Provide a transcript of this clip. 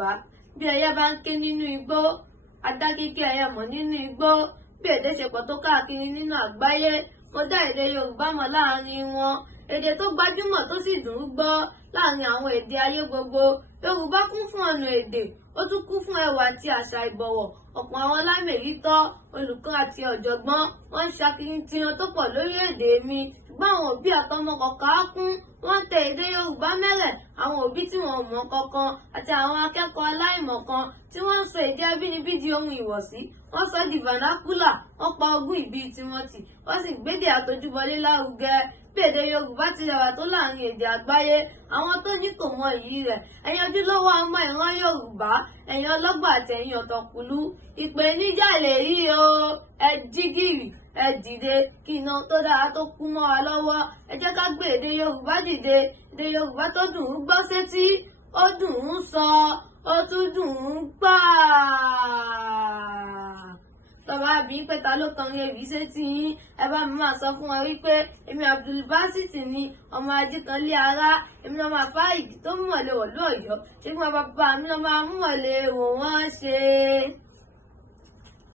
Yorùbá. Bí ẹyẹ bá ń ké nínú igbó, adákíkí ẹyẹ mọ̀ nínú igbó. Bí èdè ṣe pọ̀ tó káàkiri nínú àgbáyé, mo dá èdè Yorùbá mọ̀ láàrin wọn. Èdè tó gbajúmọ̀ tó sì dùn ún gbọ́ láàrin àwọn èdè ayé gbogbo. Yorùbá kún fún ọ̀nà èdè, ó tún kún fún ẹwà àti àṣà ìbọ̀wọ̀. Ọ̀pọ̀ àwọn lámèyítọ́, olùkọ́ àti ọ̀jọ̀gbọ́n wọ́n ń ṣakitiyan tó pọ̀ lórí èdè mi. Ṣùgbọ́n àwọn òbí àtọmọ kọ̀ọ̀kan á kún, wọ́n tẹ èdè Yorùbá mẹ́rẹ̀. Àwọn òbí tí wọn ò mọ̀ kankan àti àwọn akẹ́kọ̀ọ́ aláìmọ̀kan tí wọ́n ń sọ èdè abínibí di ohun ìwọ̀sí. Wọ́n sọ di vernacular, wọ́n pa ogún ìbí tiwọn tì, wọ́n sì gbédè àtojúbọlé lárugẹ. Bí èdè Yorùbá ti rẹwà tó láàrin èdè àgbáyé, àwọn tó ní kò mọ iyì rẹ̀. Ẹ̀yin ojúlówó ọmọ ìran Yorùbá, ẹ̀yin ọlọ́gbọ́n àti ẹ̀yin ọ̀tọ̀kùlú, ìpèníjà lè rí o. Ẹ jí gìrì, ẹ dìde kí iná tó dára tó kú mọ́ wa lọ́wọ́. Ẹ jẹ́ ká gbé èdè Yorùbá dìde. Èdè Yorùbá tó dùn ún gbọ́ sétí, ó dùn ún sọ, ó tún dùn ún gbà. Tọ́ba bí pé ta ló kọrin ewì sétí yín, ẹ bá mi máa sọ fún wọn wípé èmi Abdulbasit ni ọmọ Ajíkanlé Ará. Èmi lọ́mọ àfáà ìdí tó mọ̀lẹ́ wọ̀ lóòyọ́. Ṣé kí wọ́n bá bá mi lọ́mọ amúmọ̀lẹ́ wò wọ́n ṣe.